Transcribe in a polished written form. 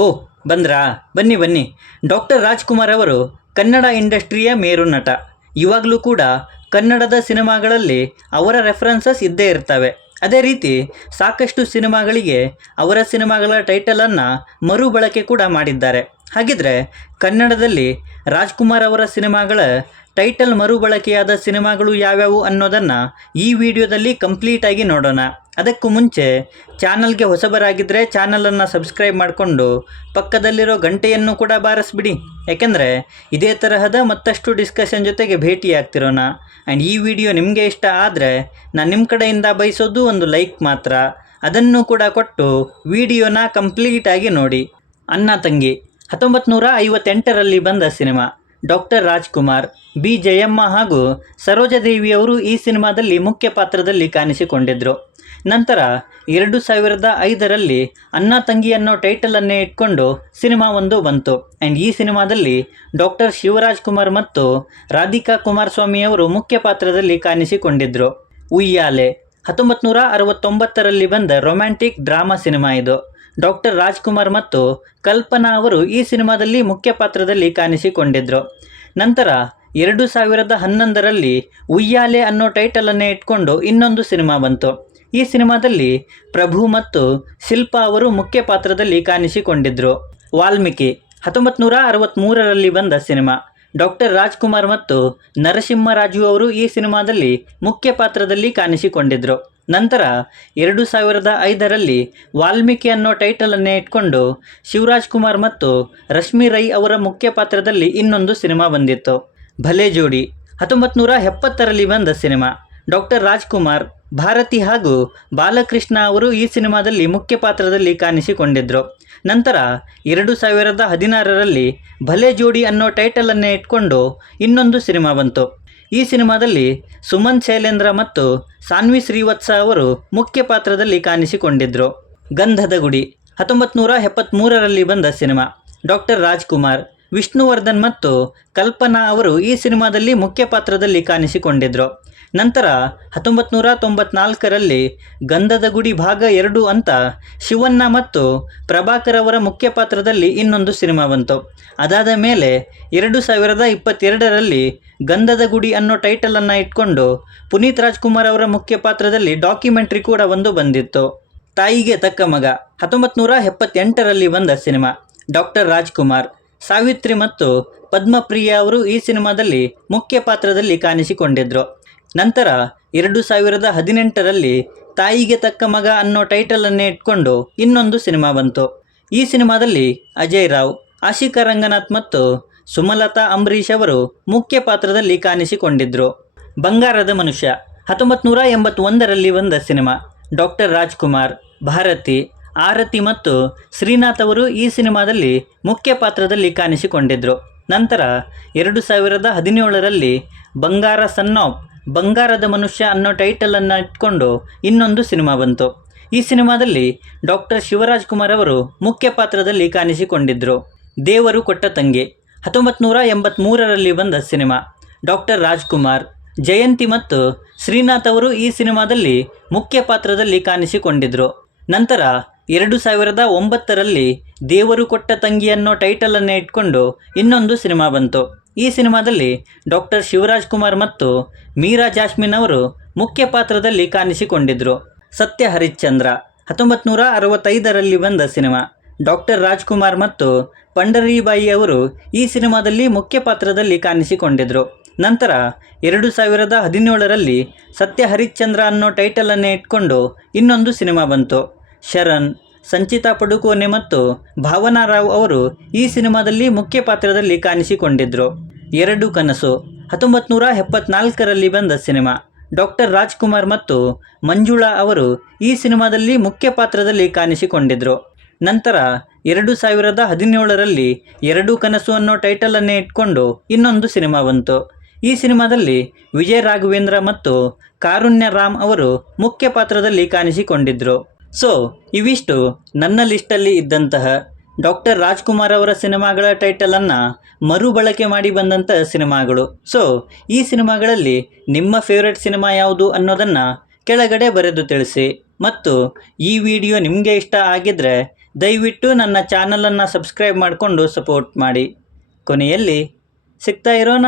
ಓಹ್ ಬಂದ್ರಾ? ಬನ್ನಿ ಬನ್ನಿ. ಡಾಕ್ಟರ್ ರಾಜ್ಕುಮಾರ್ ಅವರು ಕನ್ನಡ ಇಂಡಸ್ಟ್ರಿಯ ಮೇರು ನಟ. ಇವಾಗಲೂ ಕೂಡ ಕನ್ನಡದ ಸಿನಿಮಾಗಳಲ್ಲಿ ಅವರ ರೆಫರೆನ್ಸಸ್ ಇದ್ದೇ ಇರ್ತವೆ. ಅದೇ ರೀತಿ ಸಾಕಷ್ಟು ಸಿನಿಮಾಗಳಿಗೆ ಅವರ ಸಿನಿಮಾಗಳ ಟೈಟಲನ್ನು ಮರುಬಳಕೆ ಕೂಡ ಮಾಡಿದ್ದಾರೆ. ಹಾಗಿದ್ರೆ ಕನ್ನಡದಲ್ಲಿ ರಾಜ್ಕುಮಾರ್ ಅವರ ಸಿನಿಮಾಗಳ ಟೈಟಲ್ ಮರುಬಳಕೆಯಾದ ಸಿನಿಮಾಗಳು ಯಾವ್ಯಾವು ಅನ್ನೋದನ್ನು ಈ ವಿಡಿಯೋದಲ್ಲಿ ಕಂಪ್ಲೀಟಾಗಿ ನೋಡೋಣ. ಅದಕ್ಕೂ ಮುಂಚೆ ಚಾನಲ್ಗೆ ಹೊಸಬರಾಗಿದ್ದರೆ ಚಾನಲನ್ನು ಸಬ್ಸ್ಕ್ರೈಬ್ ಮಾಡಿಕೊಂಡು ಪಕ್ಕದಲ್ಲಿರೋ ಗಂಟೆಯನ್ನು ಕೂಡ ಬಾರಿಸ್ಬಿಡಿ. ಯಾಕೆಂದರೆ ಇದೇ ತರಹದ ಮತ್ತಷ್ಟು ಡಿಸ್ಕಷನ್ ಜೊತೆಗೆ ಭೇಟಿಯಾಗ್ತಿರೋಣ. ಆ್ಯಂಡ್ ಈ ವಿಡಿಯೋ ನಿಮಗೆ ಇಷ್ಟ ಆದರೆ ನಾನು ನಿಮ್ಮ ಕಡೆಯಿಂದ ಬಯಸೋದು ಒಂದು ಲೈಕ್ ಮಾತ್ರ. ಅದನ್ನು ಕೂಡ ಕೊಟ್ಟು ವಿಡಿಯೋನ ಕಂಪ್ಲೀಟಾಗಿ ನೋಡಿ. ಅಣ್ಣ ತಂಗಿ 1958ರಲ್ಲಿ ಬಂದ cinema. Doctor Rajkumar, B Jayamma ಹಾಗೂ ಸರೋಜಾದೇವಿಯವರು ಈ ಸಿನಿಮಾದಲ್ಲಿ ಮುಖ್ಯ ಪಾತ್ರದಲ್ಲಿ ಕಾಣಿಸಿಕೊಂಡಿದ್ದರು. ನಂತರ 2005ರಲ್ಲಿ ಅಣ್ಣ ತಂಗಿ ಅನ್ನೋ ಟೈಟಲನ್ನೇ ಇಟ್ಕೊಂಡು ಸಿನಿಮಾ ಒಂದು ಬಂತು. ಆ್ಯಂಡ್ ಈ ಸಿನಿಮಾದಲ್ಲಿ ಡಾಕ್ಟರ್ ಶಿವರಾಜ್ಕುಮಾರ್ ಮತ್ತು ರಾಧಿಕಾ ಕುಮಾರಸ್ವಾಮಿಯವರು ಮುಖ್ಯ ಪಾತ್ರದಲ್ಲಿ ಕಾಣಿಸಿಕೊಂಡಿದ್ದರು. ಉಯ್ಯಾಲೆ 1969ರಲ್ಲಿ ಬಂದ ರೊಮ್ಯಾಂಟಿಕ್ ಡ್ರಾಮಾ ಸಿನಿಮಾ ಇದು. ಡಾಕ್ಟರ್ ರಾಜ್ಕುಮಾರ್ ಮತ್ತು ಕಲ್ಪನಾ ಅವರು ಈ ಸಿನಿಮಾದಲ್ಲಿ ಮುಖ್ಯ ಪಾತ್ರದಲ್ಲಿ ಕಾಣಿಸಿಕೊಂಡಿದ್ದರು. ನಂತರ 2011ರಲ್ಲಿ ಉಯ್ಯಾಲೆ ಅನ್ನೋ ಟೈಟಲನ್ನೇ ಇಟ್ಕೊಂಡು ಇನ್ನೊಂದು ಸಿನಿಮಾ ಬಂತು. ಈ ಸಿನಿಮಾದಲ್ಲಿ ಪ್ರಭು ಮತ್ತು ಶಿಲ್ಪಾ ಅವರು ಮುಖ್ಯ ಪಾತ್ರದಲ್ಲಿ ಕಾಣಿಸಿಕೊಂಡಿದ್ದರು. ವಾಲ್ಮೀಕಿ 1963ರಲ್ಲಿ ಬಂದ ಸಿನಿಮಾ. ಡಾಕ್ಟರ್ ರಾಜ್ಕುಮಾರ್ ಮತ್ತು ನರಸಿಂಹರಾಜು ಅವರು ಈ ಸಿನಿಮಾದಲ್ಲಿ ಮುಖ್ಯ ಪಾತ್ರದಲ್ಲಿ ಕಾಣಿಸಿಕೊಂಡಿದ್ದರು. ನಂತರ 2005ರಲ್ಲಿ ವಾಲ್ಮೀಕಿ ಅನ್ನೋ ಟೈಟಲನ್ನೇ ಇಟ್ಕೊಂಡು ಶಿವರಾಜ್ಕುಮಾರ್ ಮತ್ತು ರಶ್ಮಿ ರೈ ಅವರ ಮುಖ್ಯ ಪಾತ್ರದಲ್ಲಿ ಇನ್ನೊಂದು ಸಿನಿಮಾ ಬಂದಿತ್ತು. ಭಲೆ ಜೋಡಿ 1970ರಲ್ಲಿ ಬಂದ ಸಿನಿಮಾ. ಡಾಕ್ಟರ್ ರಾಜ್ಕುಮಾರ್, ಭಾರತಿ ಹಾಗೂ ಬಾಲಕೃಷ್ಣ ಅವರು ಈ ಸಿನಿಮಾದಲ್ಲಿ ಮುಖ್ಯ ಪಾತ್ರದಲ್ಲಿ ಕಾಣಿಸಿಕೊಂಡಿದ್ದರು. ನಂತರ 2016ರಲ್ಲಿ ಭಲೆ ಜೋಡಿ ಅನ್ನೋ ಟೈಟಲನ್ನೇ ಇಟ್ಕೊಂಡು ಇನ್ನೊಂದು ಸಿನಿಮಾ ಬಂತು. ಈ ಸಿನಿಮಾದಲ್ಲಿ ಸುಮನ್ ಶೈಲೇಂದ್ರ ಮತ್ತು ಸಾನ್ವಿ ಶ್ರೀವತ್ಸ ಅವರು ಮುಖ್ಯ ಪಾತ್ರದಲ್ಲಿ ಕಾಣಿಸಿಕೊಂಡಿದ್ದರು. ಗಂಧದ ಗುಡಿ 1973ರಲ್ಲಿ ಬಂದ ಸಿನಿಮಾ. ಡಾಕ್ಟರ್ ರಾಜ್ಕುಮಾರ್, ವಿಷ್ಣುವರ್ಧನ್ ಮತ್ತು ಕಲ್ಪನಾ ಅವರು ಈ ಸಿನಿಮಾದಲ್ಲಿ ಮುಖ್ಯ ಪಾತ್ರದಲ್ಲಿ ಕಾಣಿಸಿಕೊಂಡಿದ್ದರು. ನಂತರ 1994ರಲ್ಲಿ ಗಂಧದ ಗುಡಿ ಭಾಗ 2 ಅಂತ ಶಿವಣ್ಣ ಮತ್ತು ಪ್ರಭಾಕರ್ ಅವರ ಮುಖ್ಯ ಪಾತ್ರದಲ್ಲಿ ಇನ್ನೊಂದು ಸಿನಿಮಾ ಬಂತು. ಅದಾದ ಮೇಲೆ 2022ರಲ್ಲಿ ಗಂಧದ ಗುಡಿ ಅನ್ನೋ ಟೈಟಲನ್ನು ಇಟ್ಕೊಂಡು ಪುನೀತ್ ರಾಜ್ಕುಮಾರ್ ಅವರ ಮುಖ್ಯ ಪಾತ್ರದಲ್ಲಿ ಡಾಕ್ಯುಮೆಂಟ್ರಿ ಕೂಡ ಒಂದು ಬಂದಿತ್ತು. ತಾಯಿಗೆ ತಕ್ಕ ಮಗ 1978ರಲ್ಲಿ ಬಂದ ಸಿನಿಮಾ. ಡಾಕ್ಟರ್ ರಾಜ್ಕುಮಾರ್, ಸಾವಿತ್ರಿ ಮತ್ತು ಪದ್ಮಪ್ರಿಯ ಅವರು ಈ ಸಿನಿಮಾದಲ್ಲಿ ಮುಖ್ಯ ಪಾತ್ರದಲ್ಲಿ ಕಾಣಿಸಿಕೊಂಡಿದ್ದರು. ನಂತರ 2018ರಲ್ಲಿ ತಾಯಿಗೆ ತಕ್ಕ ಮಗ ಅನ್ನೋ ಟೈಟಲನ್ನೇ ಇಟ್ಕೊಂಡು ಇನ್ನೊಂದು ಸಿನಿಮಾ ಬಂತು. ಈ ಸಿನಿಮಾದಲ್ಲಿ ಅಜಯ್ ರಾವ್, ಆಶಿಕಾ ರಂಗನಾಥ್ ಮತ್ತು ಸುಮಲತಾ ಅಂಬರೀಷ್ ಅವರು ಮುಖ್ಯ ಪಾತ್ರದಲ್ಲಿ ಕಾಣಿಸಿಕೊಂಡಿದ್ದರು. ಬಂಗಾರದ ಮನುಷ್ಯ 1981ರಲ್ಲಿ ಬಂದ ಸಿನಿಮಾ. ಡಾಕ್ಟರ್ ರಾಜ್ಕುಮಾರ್, ಭಾರತಿ, ಆರತಿ ಮತ್ತು ಶ್ರೀನಾಥ್ ಅವರು ಈ ಸಿನಿಮಾದಲ್ಲಿ ಮುಖ್ಯ ಪಾತ್ರದಲ್ಲಿ ಕಾಣಿಸಿಕೊಂಡಿದ್ದರು. ನಂತರ 2017ರಲ್ಲಿ ಬಂಗಾರ ಸನ್ ಆಫ್ ಬಂಗಾರದ ಮನುಷ್ಯ ಅನ್ನೋ ಟೈಟಲನ್ನು ಇಟ್ಕೊಂಡು ಇನ್ನೊಂದು ಸಿನಿಮಾ ಬಂತು. ಈ ಸಿನಿಮಾದಲ್ಲಿ ಡಾಕ್ಟರ್ ಶಿವರಾಜ್ಕುಮಾರ್ ಅವರು ಮುಖ್ಯ ಪಾತ್ರದಲ್ಲಿ ಕಾಣಿಸಿಕೊಂಡಿದ್ದರು. ದೇವರು ಕೊಟ್ಟ ತಂಗಿ 1983ರಲ್ಲಿ ಬಂದ ಸಿನಿಮಾ. ಡಾಕ್ಟರ್ ರಾಜ್ಕುಮಾರ್, ಜಯಂತಿ ಮತ್ತು ಶ್ರೀನಾಥ್ ಅವರು ಈ ಸಿನಿಮಾದಲ್ಲಿ ಮುಖ್ಯ ಪಾತ್ರದಲ್ಲಿ ಕಾಣಿಸಿಕೊಂಡಿದ್ದರು. ನಂತರ 2009ರಲ್ಲಿ ದೇವರು ಕೊಟ್ಟ ತಂಗಿ ಅನ್ನೋ ಟೈಟಲನ್ನೇ ಇಟ್ಕೊಂಡು ಇನ್ನೊಂದು ಸಿನಿಮಾ ಬಂತು. ಈ ಸಿನಿಮಾದಲ್ಲಿ ಡಾಕ್ಟರ್ ಶಿವರಾಜ್ಕುಮಾರ್ ಮತ್ತು ಮೀರಾ ಜಾಸ್ಮಿನ್ ಅವರು ಮುಖ್ಯ ಪಾತ್ರದಲ್ಲಿ ಕಾಣಿಸಿಕೊಂಡಿದ್ದರು. ಸತ್ಯ ಹರಿಶ್ಚಂದ್ರ 1965ರಲ್ಲಿ ಬಂದ ಸಿನಿಮಾ. ಡಾಕ್ಟರ್ ರಾಜ್ಕುಮಾರ್ ಮತ್ತು ಪಂಡರೀಬಾಯಿ ಅವರು ಈ ಸಿನಿಮಾದಲ್ಲಿ ಮುಖ್ಯ ಪಾತ್ರದಲ್ಲಿ ಕಾಣಿಸಿಕೊಂಡಿದ್ದರು. ನಂತರ 2017ರಲ್ಲಿ ಸತ್ಯ ಹರಿಶ್ಚಂದ್ರ ಅನ್ನೋ ಟೈಟಲನ್ನೇ ಇಟ್ಕೊಂಡು ಇನ್ನೊಂದು ಸಿನಿಮಾ ಬಂತು. ಶರಣ್, ಸಂಚಿತಾ ಪಡುಕೋನೆ ಮತ್ತು ಭಾವನಾ ರಾವ್ ಅವರು ಈ ಸಿನಿಮಾದಲ್ಲಿ ಮುಖ್ಯ ಪಾತ್ರದಲ್ಲಿ ಕಾಣಿಸಿಕೊಂಡಿದ್ದರು. ಎರಡು ಕನಸು 1974ರಲ್ಲಿ ಬಂದ ಸಿನಿಮಾ. ಡಾಕ್ಟರ್ ರಾಜ್ಕುಮಾರ್ ಮತ್ತು ಮಂಜುಳಾ ಅವರು ಈ ಸಿನಿಮಾದಲ್ಲಿ ಮುಖ್ಯ ಪಾತ್ರದಲ್ಲಿ ಕಾಣಿಸಿಕೊಂಡಿದ್ದರು. ನಂತರ 2017ರಲ್ಲಿ ಎರಡು ಕನಸು ಅನ್ನೋ ಟೈಟಲನ್ನೇ ಇಟ್ಕೊಂಡು ಇನ್ನೊಂದು ಸಿನಿಮಾ ಬಂತು. ಈ ಸಿನಿಮಾದಲ್ಲಿ ವಿಜಯ್ ರಾಘವೇಂದ್ರ ಮತ್ತು ಕಾರುಣ್ಯ ರಾಮ್ ಅವರು ಮುಖ್ಯ ಪಾತ್ರದಲ್ಲಿ ಕಾಣಿಸಿಕೊಂಡಿದ್ದರು. ಸೊ ಇವಿಷ್ಟು ನನ್ನ ಲಿಸ್ಟಲ್ಲಿ ಇದ್ದಂತಹ ಡಾಕ್ಟರ್ ರಾಜ್ಕುಮಾರ್ ಅವರ ಸಿನಿಮಾಗಳ ಟೈಟಲನ್ನು ಮರುಬಳಕೆ ಮಾಡಿ ಬಂದಂಥ ಸಿನಿಮಾಗಳು. ಸೊ ಈ ಸಿನಿಮಾಗಳಲ್ಲಿ ನಿಮ್ಮ ಫೇವ್ರೆಟ್ ಸಿನಿಮಾ ಯಾವುದು ಅನ್ನೋದನ್ನು ಕೆಳಗಡೆ ಬರೆದು ತಿಳಿಸಿ. ಮತ್ತು ಈ ವಿಡಿಯೋ ನಿಮಗೆ ಇಷ್ಟ ಆಗಿದ್ದರೆ ದಯವಿಟ್ಟು ನನ್ನ ಚಾನಲನ್ನು ಸಬ್ಸ್ಕ್ರೈಬ್ ಮಾಡಿಕೊಂಡು ಸಪೋರ್ಟ್ ಮಾಡಿ. ಕೊನೆಯಲ್ಲಿ ಸಿಗ್ತಾ ಇರೋಣ.